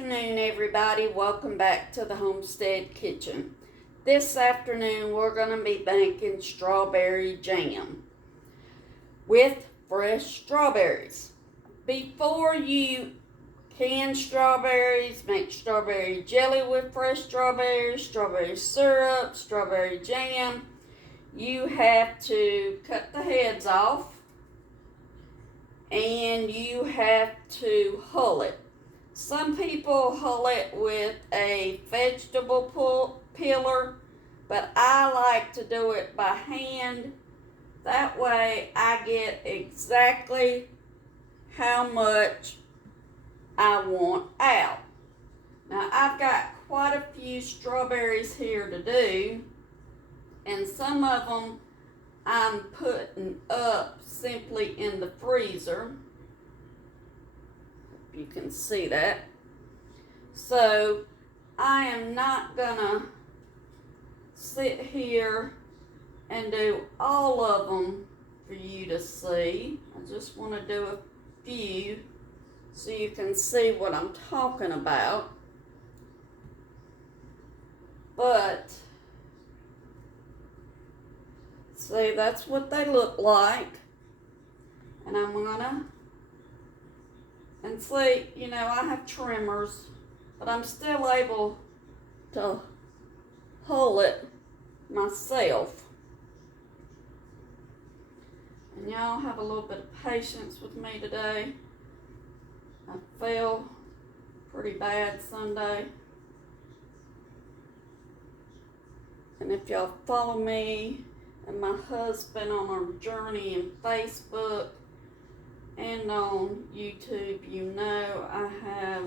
afternoon, everybody. Welcome back to the Homestead Kitchen. This afternoon, we're going to be making strawberry jam with fresh strawberries. Before you can strawberries, make strawberry jelly with fresh strawberries, strawberry syrup, strawberry jam, you have to cut the heads off and you have to hull it. Some people hull it with a vegetable peeler, but I like to do it by hand. That way I get exactly how much I want out. Now I've got quite a few strawberries here to do, and some of them I'm putting up simply in the freezer. You can see that. So I am not gonna sit here and do all of them for you to see. I just want to do a few so you can see what I'm talking about. But see, that's what they look like. And I'm gonna, and see, you know, I have trimmers, but I'm still able to hull it myself. And y'all have a little bit of patience with me today. I fell pretty bad Sunday. And if y'all follow me and my husband on our journey in Facebook and on YouTube, you know I have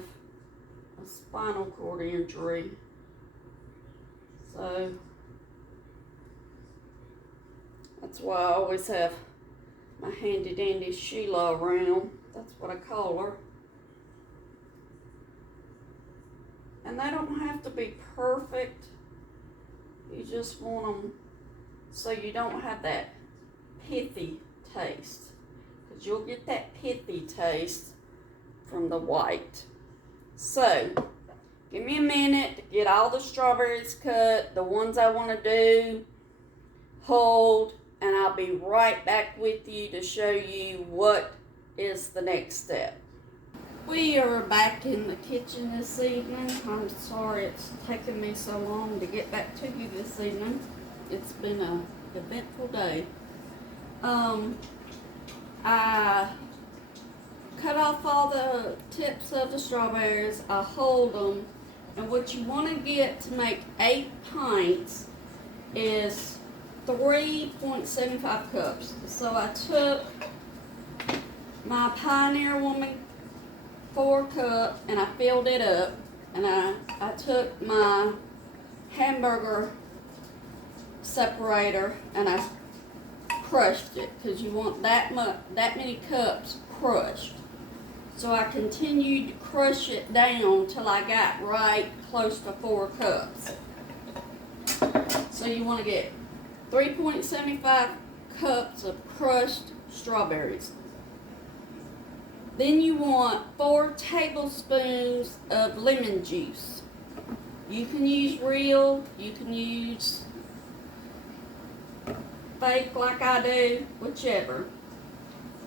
a spinal cord injury. So that's why I always have my handy dandy Sheila around. That's what I call her. And they don't have to be perfect. You just want them so you don't have that pithy taste. Because you'll get that pithy taste from the white. So, give me a minute to get all the strawberries cut, the ones I want to do, hold, and I'll be right back with you to show you what is the next step. We are back in the kitchen this evening. I'm sorry it's taken me so long to get back to you this evening. It's been an eventful day. I cut off all the tips of the strawberries. I hold them. And what you want to get to make 8 pints is 3.75 cups. So I took my Pioneer Woman 4 cup and I filled it up, and I took my hamburger separator and I crushed it, because you want that many cups crushed. So I continued to crush it down till I got right close to 4 cups. So you want to get 3.75 cups of crushed strawberries. Then you want 4 tablespoons of lemon juice. You can use real, you can use fake like I do, whichever.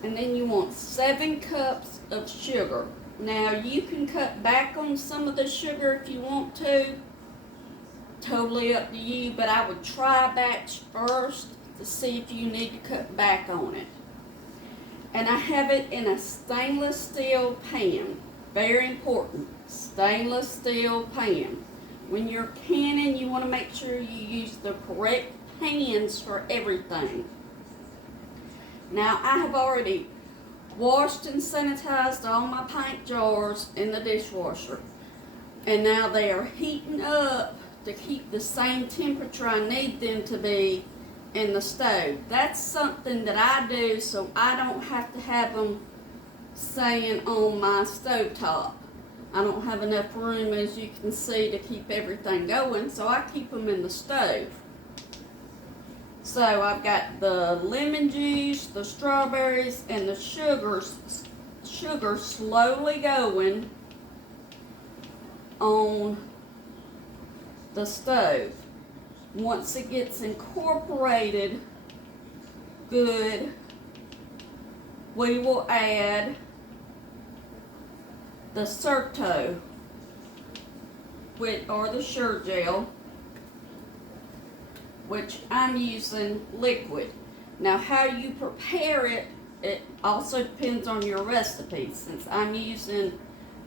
And then you want 7 cups of sugar. Now you can cut back on some of the sugar if you want to. Totally up to you, but I would try a batch first to see if you need to cut back on it. And I have it in a stainless steel pan. Very important, stainless steel pan. When you're canning, you want to make sure you use the correct pans for everything. Now I have already washed and sanitized all my pint jars in the dishwasher. And now they are heating up to keep the same temperature I need them to be in the stove. That's something that I do so I don't have to have them staying on my stovetop. I don't have enough room, as you can see, to keep everything going, so I keep them in the stove. So I've got the lemon juice, the strawberries, and the sugar slowly going on the stove. Once it gets incorporated good, we will add the Certo, or the Sure-Jell, which I'm using liquid. Now, how you prepare it, it also depends on your recipe. Since I'm using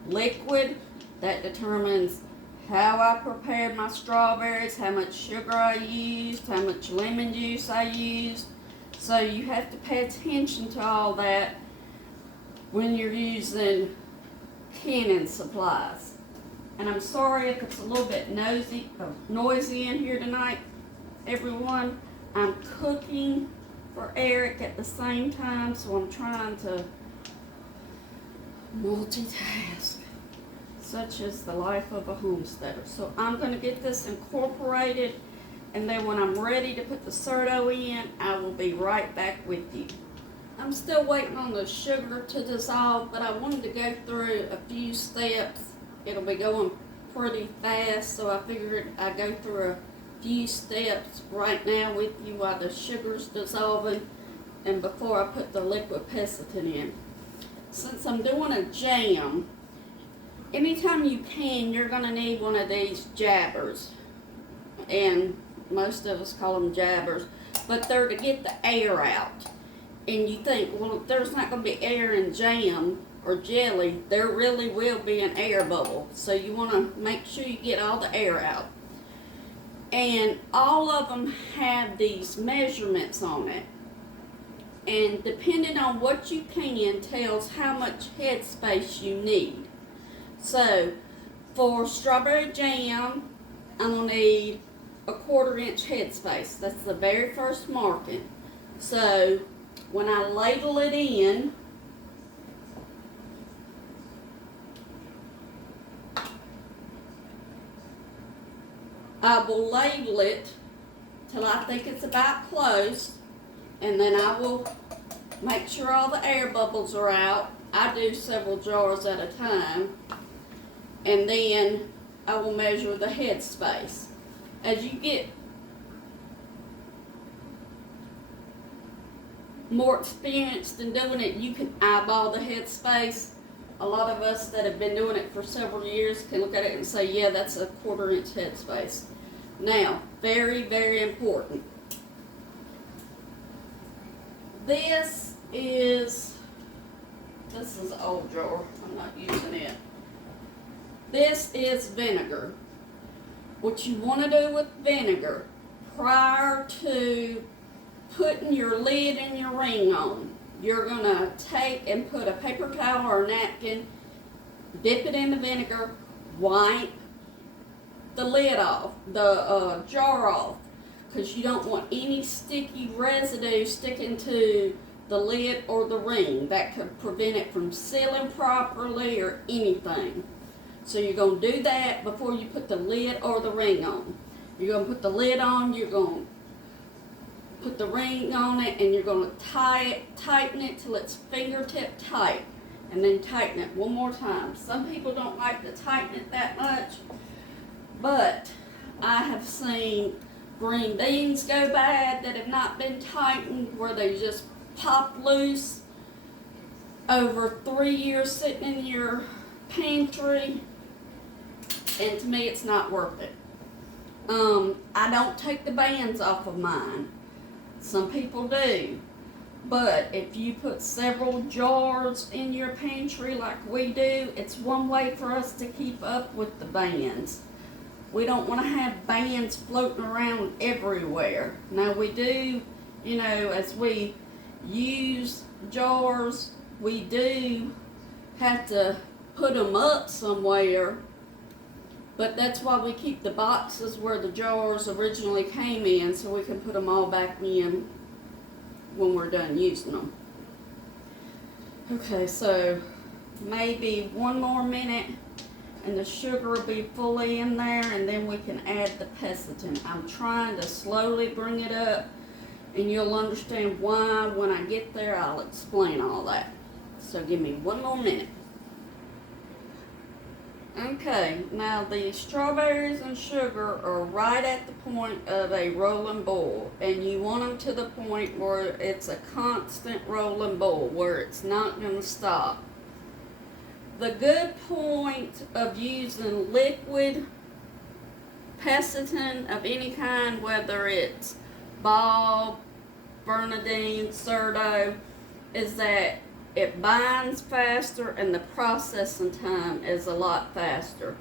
liquid, that determines how I prepared my strawberries, how much sugar I used, how much lemon juice I used. So you have to pay attention to all that when you're using canning supplies. And I'm sorry if it's a little bit noisy in here tonight, everyone. I'm cooking for Eric at the same time, so I'm trying to multitask, such is the life of a homesteader. So I'm going to get this incorporated, and then when I'm ready to put the Certo in, I will be right back with you. I'm still waiting on the sugar to dissolve, but I wanted to go through a few steps. It'll be going pretty fast, so I figured I'd go through a few steps right now with you while the sugar's dissolving and before I put the liquid pectin in. Since I'm doing a jam, anytime you can, you're going to need one of these jabbers, and most of us call them jabbers, but they're to get the air out. And you think, well, if there's not going to be air in jam or jelly, there really will be an air bubble. So you want to make sure you get all the air out. And all of them have these measurements on it. And depending on what you can tells how much headspace you need. So for strawberry jam, I'm going to need a 1/4 inch headspace. That's the very first marking. So when I ladle it in, I will ladle it till I think it's about close, and then I will make sure all the air bubbles are out. I do several jars at a time, and then I will measure the headspace. As you get more experienced in doing it, you can eyeball the headspace. A lot of us that have been doing it for several years can look at it and say, yeah, that's a 1/4 inch headspace. Now, very, very important. This is an old jar. I'm not using it. This is vinegar. What you want to do with vinegar prior to putting your lid and your ring on, you're going to take and put a paper towel or a napkin, dip it in the vinegar, wipe the lid off, the jar off, because you don't want any sticky residue sticking to the lid or the ring. That could prevent it from sealing properly or anything. So you're going to do that before you put the lid or the ring on. You're going to put the lid on, you're going to put the ring on it, and you're going to tighten it till it's fingertip tight, and then tighten it one more time. Some people don't like to tighten it that much, but I have seen green beans go bad that have not been tightened, where they just pop loose over 3 years sitting in your pantry, and to me it's not worth it. I don't take the bands off of mine. Some people do. But if you put several jars in your pantry like we do, it's one way for us to keep up with the bands. We don't want to have bands floating around everywhere. Now we do, as we use jars, we do have to put them up somewhere, but that's why we keep the boxes where the jars originally came in, so we can put them all back in when we're done using them. Okay, so maybe 1 more minute and the sugar will be fully in there, and then we can add the pectin. I'm trying to slowly bring it up, and you'll understand why when I get there. I'll explain all that. So give me 1 more minute. Okay, now the strawberries and sugar are right at the point of a rolling boil, and you want them to the point where it's a constant rolling boil, where it's not going to stop. The good point of using liquid pectin of any kind, whether it's Bob, Bernadine, Certo, is that it binds faster and the processing time is a lot faster.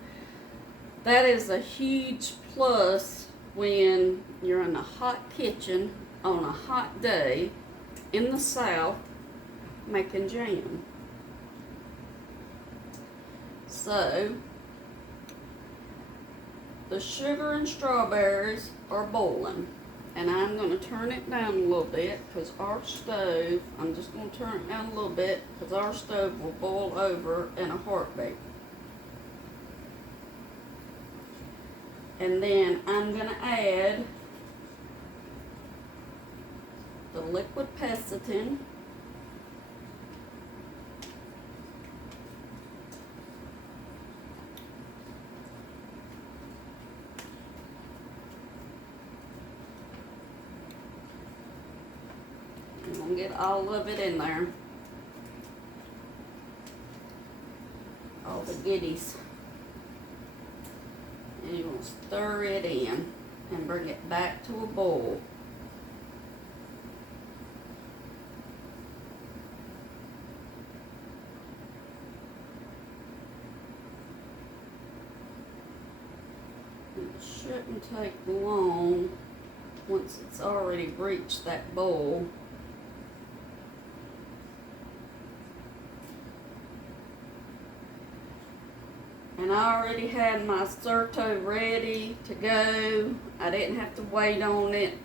That is a huge plus when you're in a hot kitchen on a hot day in the South making jam. So, the sugar and strawberries are boiling. And I'm going to turn it down a little bit because our stove, I'm just going to turn it down a little bit because our stove will boil over in a heartbeat. And then I'm going to add the liquid pectin. I'm going to get all of it in there. All the goodies. And you're going to stir it in and bring it back to a boil. It shouldn't take long once it's already reached that boil. And I already had my Certo ready to go. I didn't have to wait on it.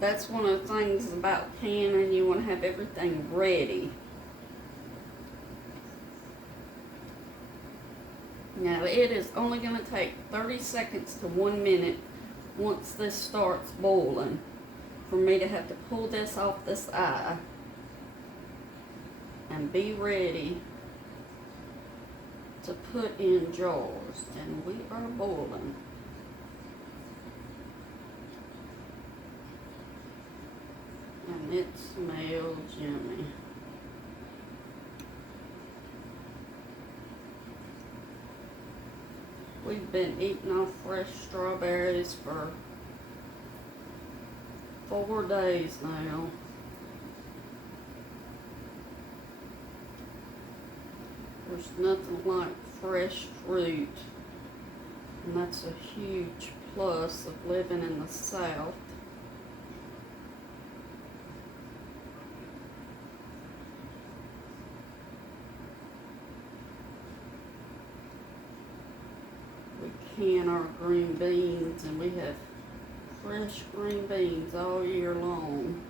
That's one of the things about canning. You want to have everything ready. Now it is only going to take 30 seconds to 1 minute once this starts boiling for me to have to pull this off this eye and be ready to put in jars. And we are boiling. And it smells yummy. We've been eating our fresh strawberries for 4 days now. There's nothing like fresh fruit, and that's a huge plus of living in the South. We can our green beans, and we have fresh green beans all year long.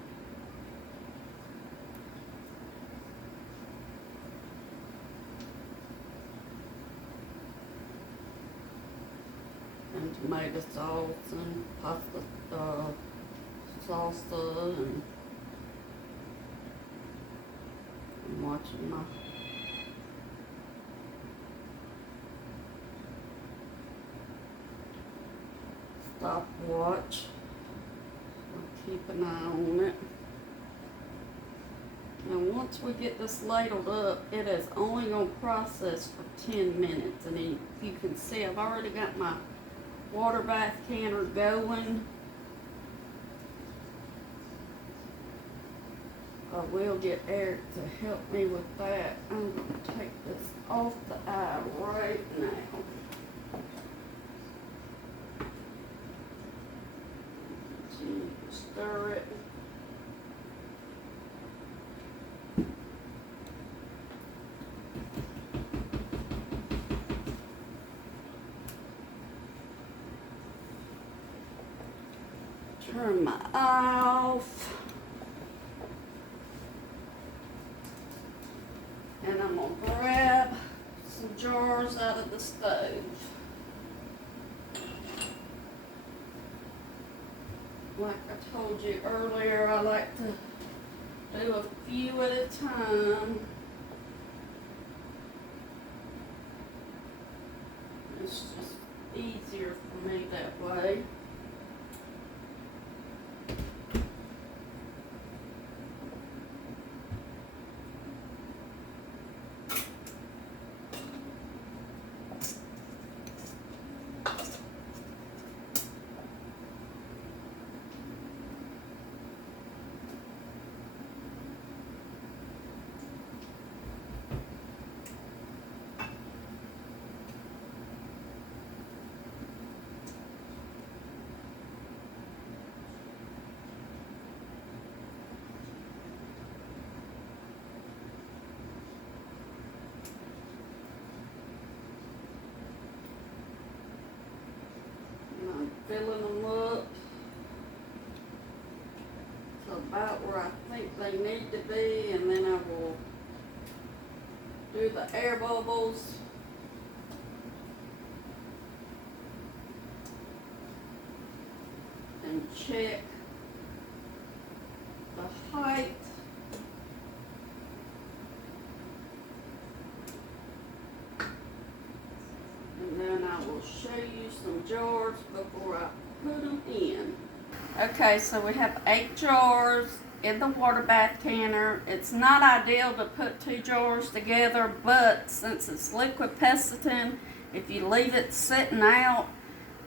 And tomato sauce and pasta salsa, and I'm watching my stopwatch. I'll keep an eye on it. Now once we get this ladled up, it is only going to process for 10 minutes. And you can see I've already got my water bath canner going. I will get Eric to help me with that. I'm going to take this off the eye right now. Stir it. Turn my eye off. And I'm going to grab some jars out of the stove. Like I told you earlier, I like to do a few at a time. It's just easier for me that way. And I'm filling them up to about where I think they need to be, and then I will do the air bubbles. And check the height. And then I will show you some jars before I put them in. Okay, so we have 8 jars in the water bath canner. It's not ideal to put 2 jars together, but since it's liquid Pesitin, if you leave it sitting out,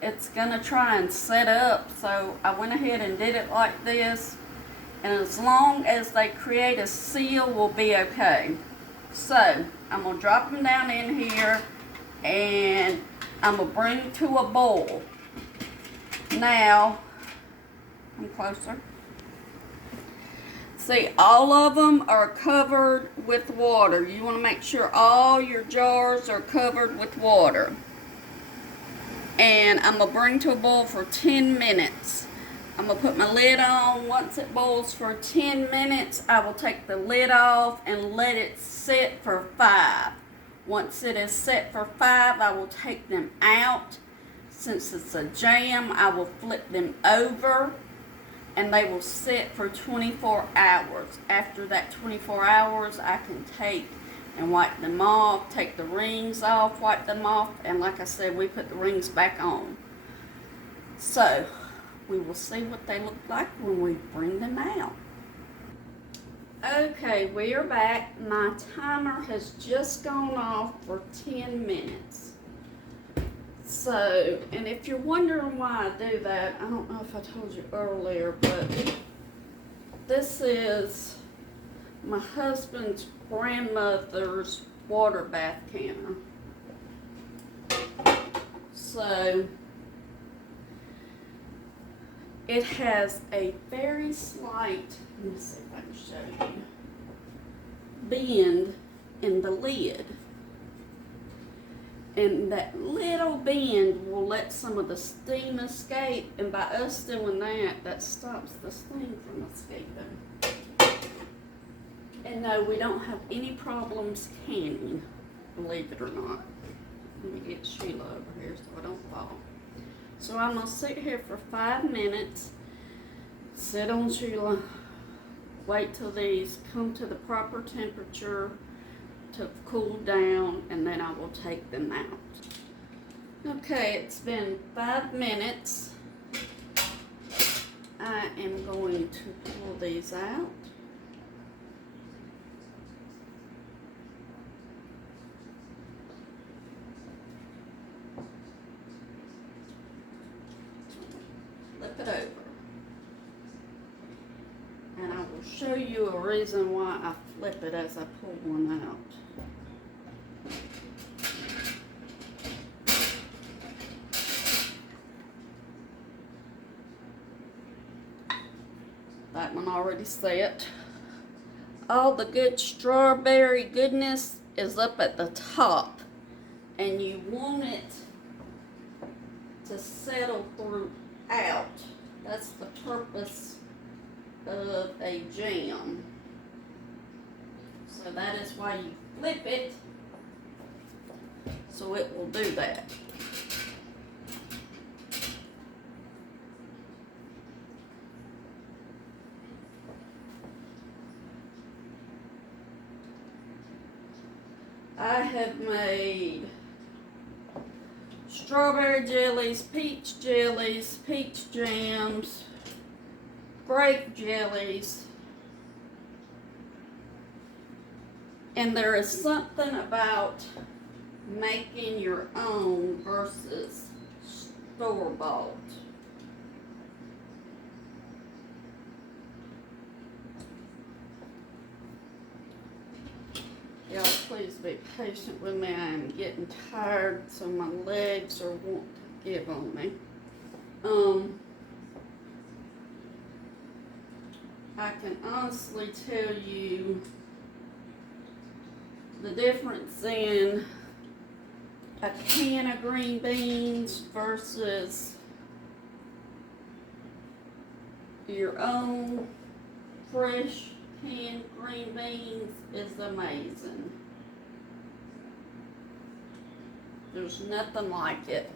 it's gonna try and set up. So I went ahead and did it like this, and as long as they create a seal, we'll be okay. So I'm gonna drop them down in here, and I'm gonna bring it to a boil. Now, come closer. See, all of them are covered with water. You want to make sure all your jars are covered with water. And I'm going to bring to a boil for 10 minutes. I'm going to put my lid on. Once it boils for 10 minutes, I will take the lid off and let it sit for 5. Once it is set for 5, I will take them out. Since it's a jam, I will flip them over, and they will sit for 24 hours. After that 24 hours, I can take and wipe them off, take the rings off, wipe them off, and like I said, we put the rings back on. So, we will see what they look like when we bring them out. Okay, we are back. My timer has just gone off for 10 minutes. So, and if you're wondering why I do that, I don't know if I told you earlier, but this is my husband's grandmother's water bath canner. So, it has a very slight, let me see if I can show you, bend in the lid. And that little bend will let some of the steam escape, and by us doing that, that stops the steam from escaping. And no, we don't have any problems canning, believe it or not. Let me get Sheila over here so I don't fall. So I'm going to sit here for 5 minutes, sit on Sheila, wait till these come to the proper temperature to cool down, and then I will take them out. Okay, it's been 5 minutes. I am going to pull these out. Flip it over. And I will show you a reason why I flip it as I pull one out. That one already set. All the good strawberry goodness is up at the top, and you want it to settle throughout. That's the purpose of a jam. So that is why you flip it, so it will do that. I have made strawberry jellies, peach jams, grape jellies. And there is something about making your own versus store-bought. Y'all, please be patient with me. I am getting tired, so my legs are wanting to give on me. I can honestly tell you the difference in a can of green beans versus your own fresh canned green beans is amazing. There's nothing like it.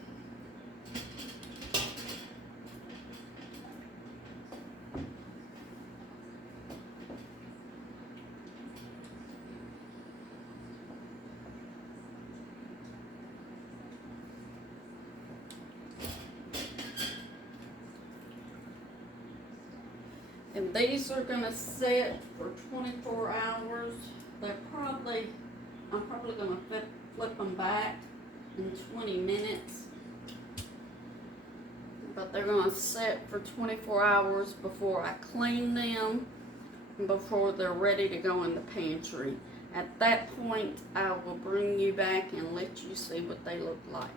And these are gonna set for 24 hours. I'm probably gonna flip them back in 20 minutes. But they're gonna set for 24 hours before I clean them and before they're ready to go in the pantry. At that point, I will bring you back and let you see what they look like.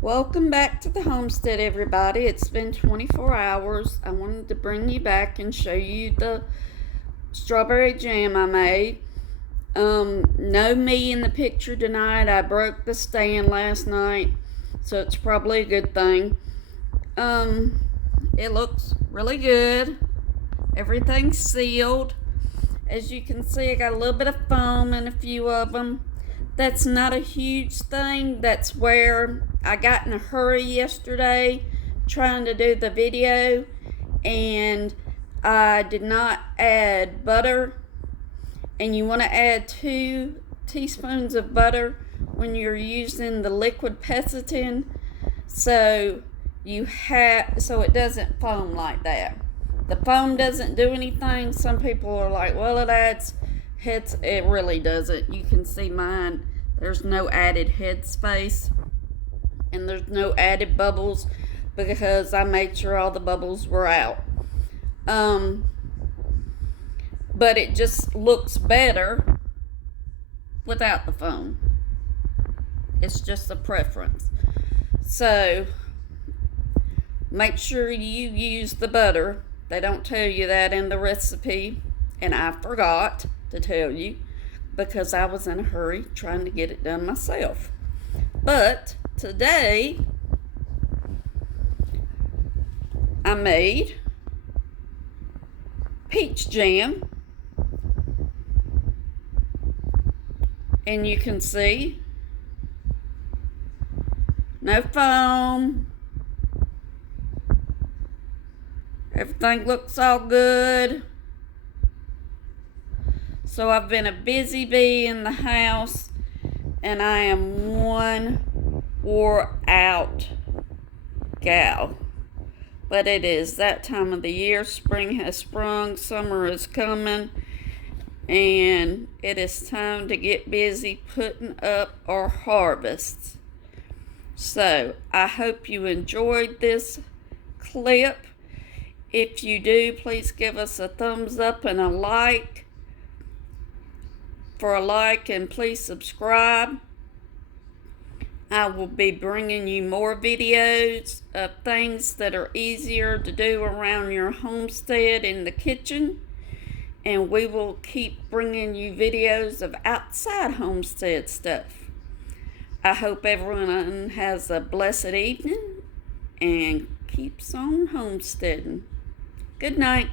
Welcome back to the homestead, everybody. It's been 24 hours. I wanted to bring you back and show you the strawberry jam I made. No me in the picture tonight. I broke the stand last night, so it's probably a good thing. It looks really good. Everything's sealed. As you can see, I got a little bit of foam in a few of them. That's not a huge thing. That's where I got in a hurry yesterday trying to do the video, and I did not add butter. And you want to add 2 teaspoons of butter when you're using the liquid pectin, so it doesn't foam like that. The foam doesn't do anything. Some people are like, well, it adds heads. It really doesn't. You can see mine. There's no added head space, and there's no added bubbles because I made sure all the bubbles were out. But it just looks better without the foam. It's just a preference. So make sure you use the butter. They don't tell you that in the recipe, and I forgot to tell you because I was in a hurry trying to get it done myself. But today I made peach jam, and you can see no foam. Everything looks all good. So I've been a busy bee in the house, and I am one wore out gal. But it is that time of the year. Spring has sprung, summer is coming, and it is time to get busy putting up our harvests. So I hope you enjoyed this clip. If you do, please give us a thumbs up and a like. And please subscribe. I will be bringing you more videos of things that are easier to do around your homestead in the kitchen. And we will keep bringing you videos of outside homestead stuff. I hope everyone has a blessed evening and keeps on homesteading. Good night.